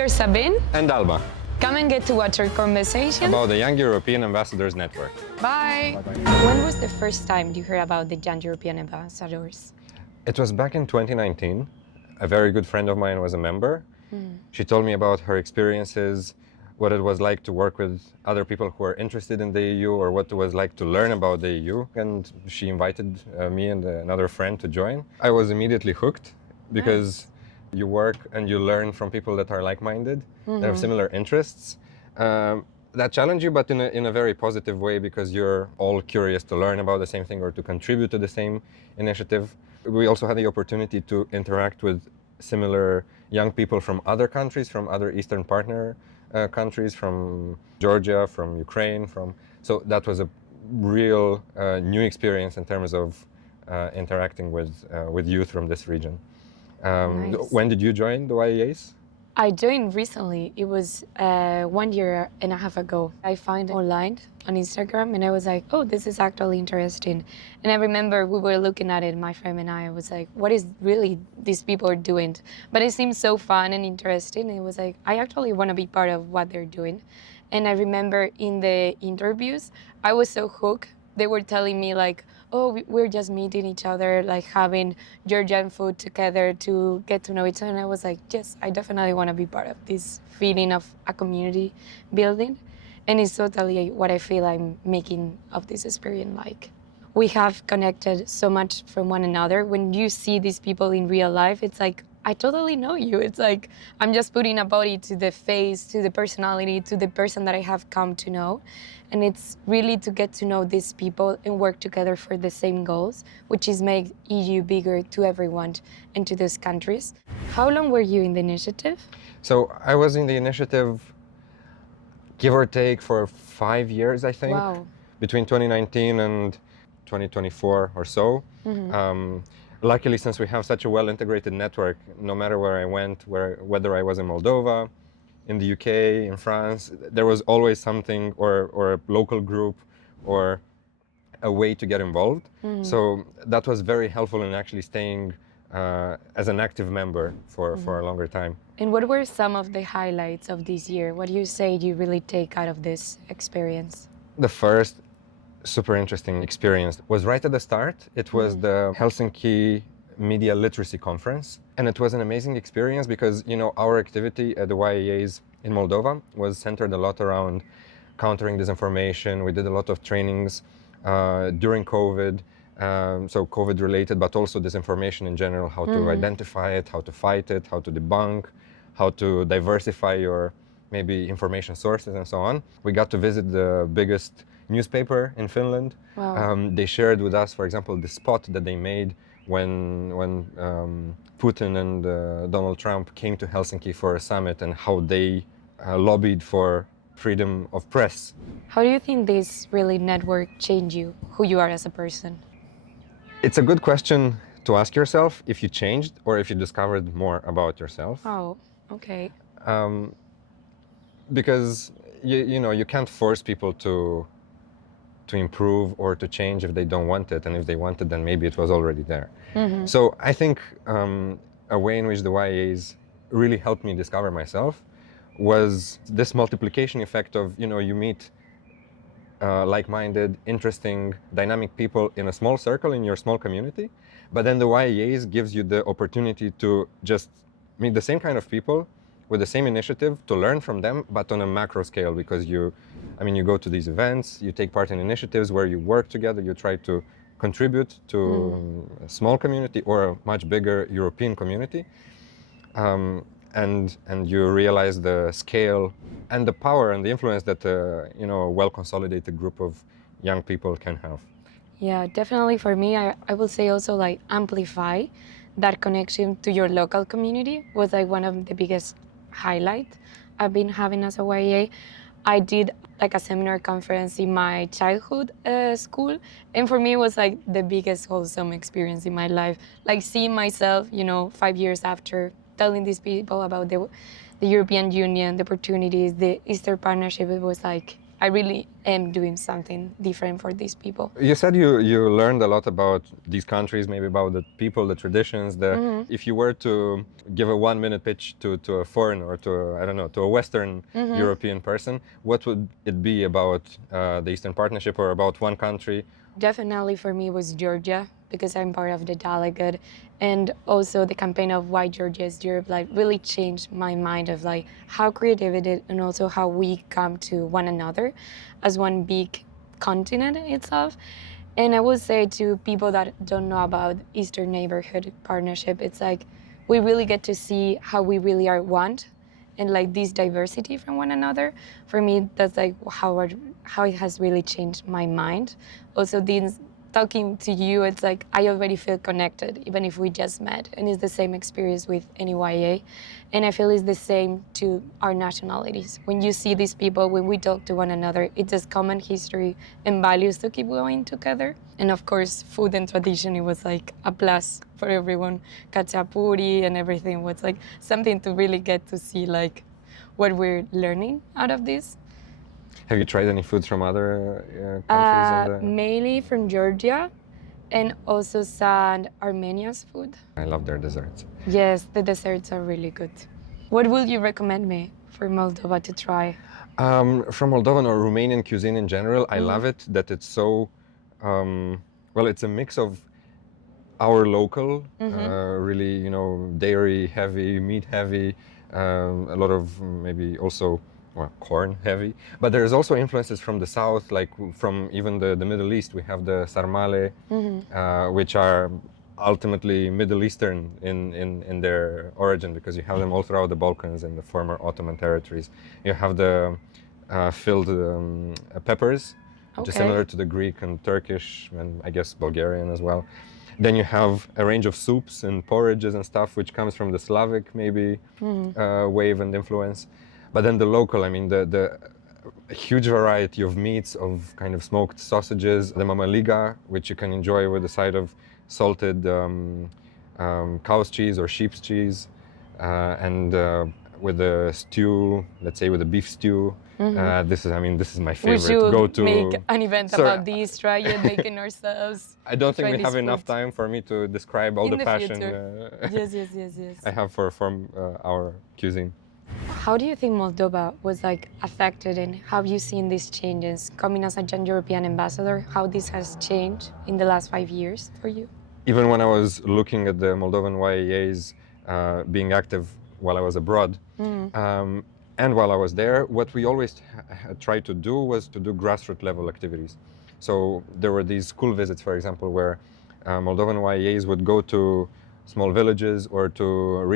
We're Sabin and Alba. Come and get to watch our conversation About the Young European Ambassadors Network. Bye. Bye-bye. When was the first time you heard about the Young European Ambassadors? It was back in 2019. A very good friend of mine was a member. She told me about her experiences, what it was like to work with other people who are interested in the EU, or what it was like to learn about the EU. And she invited me and another friend to join. I was immediately hooked because you work and you learn from people that are like-minded, that have similar interests. That challenge you, but in a very positive way, because you're all curious to learn about the same thing or to contribute to the same initiative. We also had the opportunity to interact with similar young people from other countries, from other Eastern partner countries, from Georgia, from Ukraine, so that was a real new experience in terms of interacting with youth from this region. Nice. When did you join the YEAs? I joined recently. It was 1 year and a half ago. I found it online on Instagram and I was like, oh, this is actually interesting. And I remember we were looking at it, my friend and I was like, what is really these people are doing? But it seemed so fun and interesting. It was like, I actually want to be part of what they're doing. And I remember in the interviews, I was so hooked. They were telling me like, oh, we're just meeting each other, like having Georgian food together to get to know each other. And I was like, yes, I definitely want to be part of this feeling of a community building. And it's totally what I feel I'm making of this experience like. We have connected so much from one another. When you see these people in real life, it's like, I totally know you. It's like, I'm just putting a body to the face, to the personality, to the person that I have come to know. And it's really to get to know these people and work together for the same goals, which is make EU bigger to everyone and to those countries. How long were you in the initiative? So I was in the initiative, give or take, for 5 years, I think. Wow. Between 2019 and 2024 or so. Luckily, since we have such a well-integrated network, no matter where I went, whether I was in Moldova, in the UK, in France, there was always something or a local group or a way to get involved. So that was very helpful in actually staying as an active member for a longer time. And what were some of the highlights of this year? What do you say you really take out of this experience? The first super interesting experience was right at the start. It was the Helsinki Media Literacy Conference. And it was an amazing experience because, you know, our activity at the YEAs in Moldova was centered a lot around countering disinformation. We did a lot of trainings during COVID, so COVID related, but also disinformation in general, how to identify it, how to fight it, how to debunk, how to diversify your maybe information sources and so on. We got to visit the biggest newspaper in Finland. Wow. They shared with us, for example, the spot that they made when Putin and Donald Trump came to Helsinki for a summit, and how they lobbied for freedom of press. How do you think this really network changed you, who you are as a person? It's a good question to ask yourself, if you changed or if you discovered more about yourself. Oh, okay. Because you know, you can't force people to improve or to change if they don't want it, and if they want it, then maybe it was already there. So I think a way in which the YEAs really helped me discover myself was this multiplication effect of, you know, you meet like-minded, interesting, dynamic people in a small circle in your small community, but then the YEAs gives you the opportunity to just meet the same kind of people with the same initiative, to learn from them, but on a macro scale, because you go to these events, you take part in initiatives where you work together, you try to contribute to a small community or a much bigger European community, and you realize the scale and the power and the influence that you know, a well-consolidated group of young people can have. Yeah, definitely for me, I will say also like amplify that connection to your local community was like one of the biggest highlight I've been having as a YEA. I did like a seminar conference in my childhood school, and for me it was like the biggest wholesome experience in my life. Like seeing myself, you know, 5 years after, telling these people about the European Union, the opportunities, the Eastern Partnership, it was like I really am doing something different for these people. You said you learned a lot about these countries, maybe about the people, the traditions. If you were to give a 1-minute pitch to a foreigner or to I don't know, to a Western European person, what would it be about the Eastern Partnership or about one country? Definitely for me was Georgia, because I'm part of the delegate, and also the campaign of Why Georgia is Europe like really changed my mind of like how creativity and also how we come to one another as one big continent itself. And I would say to people that don't know about Eastern Neighborhood Partnership, it's like we really get to see how we really are one and like this diversity from one another. For me, that's like how it has really changed my mind. Also, talking to you, it's like I already feel connected, even if we just met. And it's the same experience with any YA. And I feel it's the same to our nationalities. When you see these people, when we talk to one another, it's just common history and values to keep going together. And of course, food and tradition, it was like a plus for everyone. Kachapuri and everything was like something to really get to see like what we're learning out of this. Have you tried any foods from other countries? Mainly from Georgia and also some Armenia's food. I love their desserts. Yes, the desserts are really good. What would you recommend me for Moldova to try? From Moldovan or Romanian cuisine in general, I love it that it's so, well, it's a mix of our local, really, you know, dairy heavy, meat heavy, a lot of maybe also corn heavy, but there's also influences from the south, like from even the Middle East. We have the sarmale, which are ultimately Middle Eastern in their origin, because you have them all throughout the Balkans and the former Ottoman territories. You have the filled peppers, which is similar to the Greek and Turkish and I guess Bulgarian as well. Then you have a range of soups and porridges and stuff, which comes from the Slavic maybe wave and influence. But then the local, I mean, the huge variety of meats, of kind of smoked sausages, the mamaliga, which you can enjoy with a side of salted cow's cheese or sheep's cheese, and with the stew, let's say with a beef stew. This is my favorite go-to. We should make an event about this, try it, making ourselves. I don't think we have enough time for me to describe all the passion Yes. I have for our cuisine. How do you think Moldova was like affected, and how have you seen these changes coming as a young European ambassador? How this has changed in the last 5 years for you? Even when I was looking at the Moldovan YEAs being active while I was abroad, and while I was there, what we always tried to do was to do grassroots level activities. So there were these school visits, for example, where Moldovan YEAs would go to small villages or to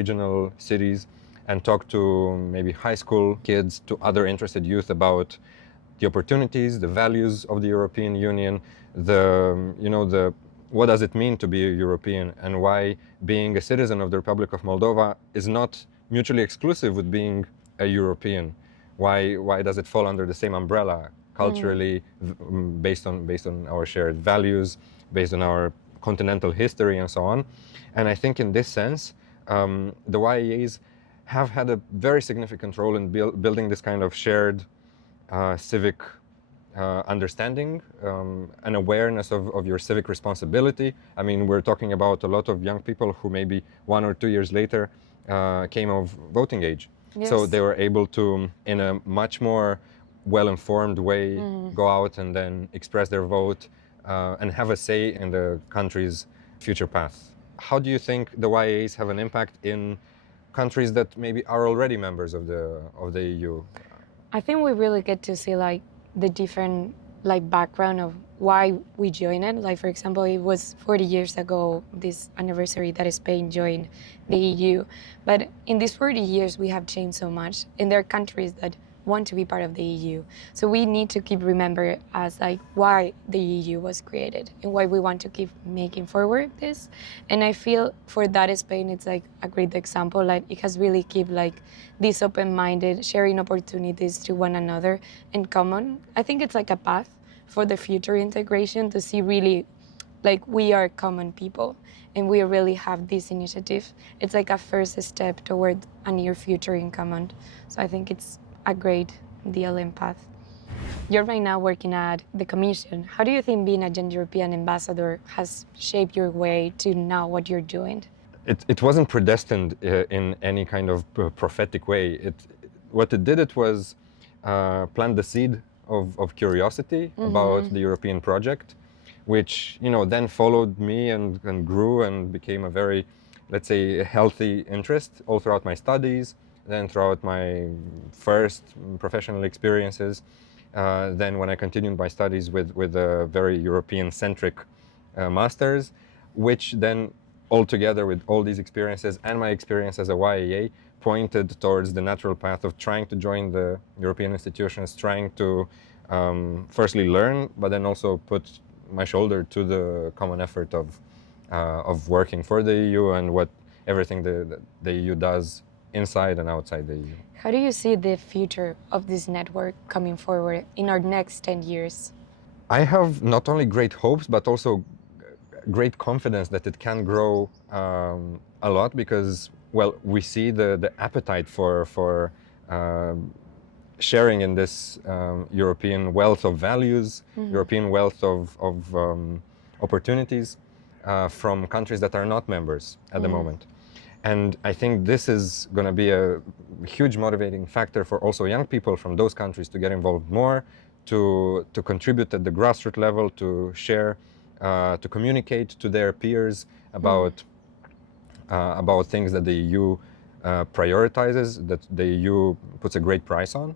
regional cities and talk to maybe high school kids, to other interested youth about the opportunities, the values of the European Union, what does it mean to be a European, and why being a citizen of the Republic of Moldova is not mutually exclusive with being a European. Why does it fall under the same umbrella culturally, based on our shared values, based on our continental history and so on. And I think in this sense, the YEAs have had a very significant role in building this kind of shared civic understanding and awareness of your civic responsibility. I mean, we're talking about a lot of young people who maybe 1 or 2 years later came of voting age. Yes. So they were able to, in a much more well-informed way, go out and then express their vote and have a say in the country's future path. How do you think the YEAs have an impact in countries that maybe are already members of the EU? I think we really get to see like the different like background of why we joined it. Like for example, it was 40 years ago, this anniversary that Spain joined the EU. But in these 40 years, we have changed so much. And there are countries that want to be part of the EU. So we need to keep remember as like why the EU was created and why we want to keep making forward this. And I feel for that Spain, it's like a great example. Like it has really keep like this open-minded, sharing opportunities to one another and common. I think it's like a path for the future integration to see really like we are common people and we really have this initiative. It's like a first step toward a near future in common. So I think it's a great deal and path. You're right now working at the Commission. How do you think being a Young European ambassador has shaped your way to now what you're doing? It wasn't predestined in any kind of prophetic way. What it did, it was plant the seed of curiosity about the European project, which then followed me and grew and became a very, let's say, healthy interest all throughout my studies, then throughout my first professional experiences, then when I continued my studies with a very European-centric master's, which then altogether with all these experiences and my experience as a YEA pointed towards the natural path of trying to join the European institutions, trying to firstly learn, but then also put my shoulder to the common effort of working for the EU and what everything the EU does inside and outside the EU. How do you see the future of this network coming forward in our next 10 years? I have not only great hopes, but also great confidence that it can grow a lot because, well, we see the appetite for sharing in this European wealth of values, European wealth of opportunities from countries that are not members at the moment. And I think this is going to be a huge motivating factor for also young people from those countries to get involved more, to contribute at the grassroots level, to share, to communicate to their peers about things that the EU prioritizes, that the EU puts a great price on.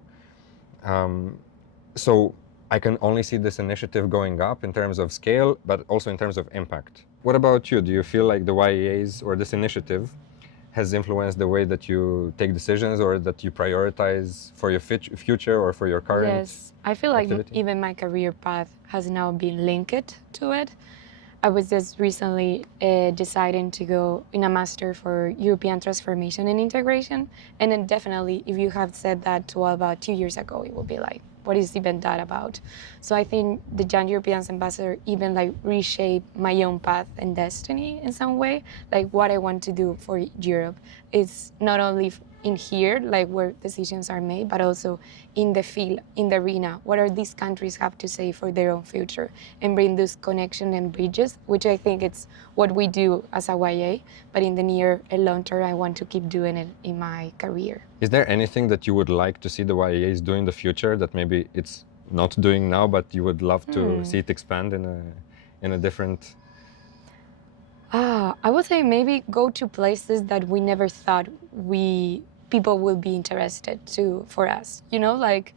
So I can only see this initiative going up in terms of scale, but also in terms of impact. What about you? Do you feel like the YEAs or this initiative has influenced the way that you take decisions or that you prioritize for your future or for your current Yes, I feel like activity? even my career path has now been linked to it. I was just recently deciding to go in a master for European transformation and integration. And then definitely, if you have said that to Alba 2 years ago, it would be like, what is even that about? So I think the Young Europeans ambassador even like reshaped my own path and destiny in some way. Like what I want to do for Europe is not only in here, like where decisions are made, but also in the field, in the arena. What are these countries have to say for their own future and bring this connection and bridges, which I think it's what we do as a YA, but in the near and long term, I want to keep doing it in my career. Is there anything that you would like to see the YEAs do in the future that maybe it's not doing now, but you would love to see it expand in a different... I would say maybe go to places that we never thought people will be interested to for us. You know, like,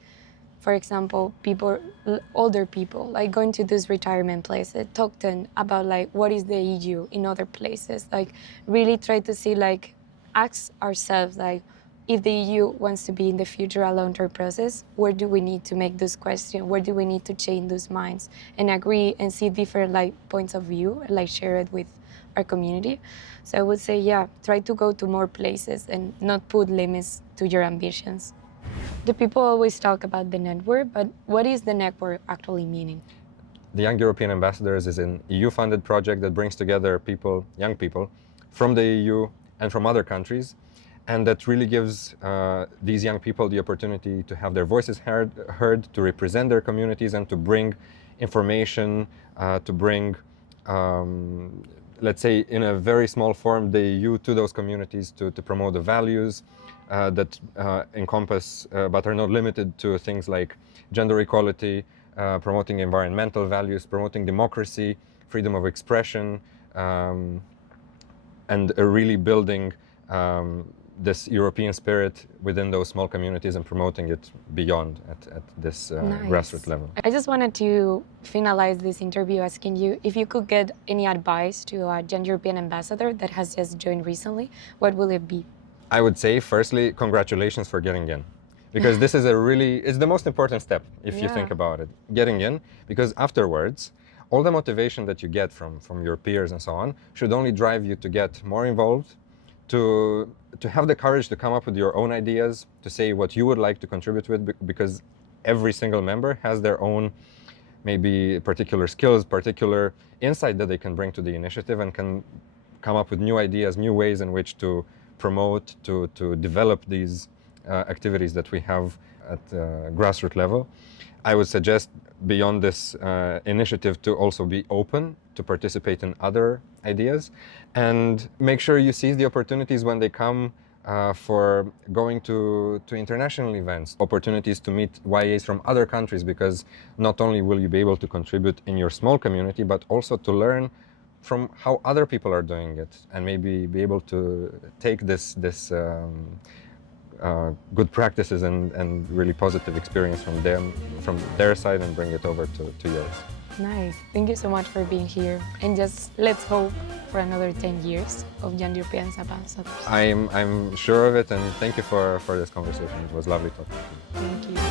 for example, older people, like going to these retirement places, talk to them about like what is the EU in other places. Like, really try to see, like, ask ourselves, like, if the EU wants to be in the future a long-term process, where do we need to make those questions? Where do we need to change those minds and agree and see different like points of view and like share it with our community? So I would say, yeah, try to go to more places and not put limits to your ambitions. The people always talk about the network, but what is the network actually meaning? The Young European Ambassadors is an EU-funded project that brings together people, young people, from the EU and from other countries, and that really gives these young people the opportunity to have their voices heard, to represent their communities, and to bring information, to bring, let's say, in a very small form, the EU to those communities to promote the values that encompass, but are not limited to things like gender equality, promoting environmental values, promoting democracy, freedom of expression, and really building this European spirit within those small communities and promoting it beyond at this grassroots level. I just wanted to finalize this interview asking you if you could get any advice to a Young European ambassador that has just joined recently, what will it be? I would say, firstly, congratulations for getting in. Because this is it's the most important step, if you think about it, getting in, because afterwards, all the motivation that you get from your peers and so on should only drive you to get more involved, to have the courage to come up with your own ideas, to say what you would like to contribute with, because every single member has their own, maybe particular skills, particular insight that they can bring to the initiative and can come up with new ideas, new ways in which to promote, to develop these activities that we have at grassroots level. I would suggest beyond this initiative to also be open to participate in other ideas, and make sure you seize the opportunities when they come for going to international events, opportunities to meet YEAs from other countries, because not only will you be able to contribute in your small community, but also to learn from how other people are doing it, and maybe be able to take this good practices and really positive experience from them, from their side, and bring it over to yours. Nice. Thank you so much for being here. And just let's hope for another 10 years of Young Europeans ambassadors. I'm sure of it, and thank you for this conversation. It was lovely talking to you. Thank you.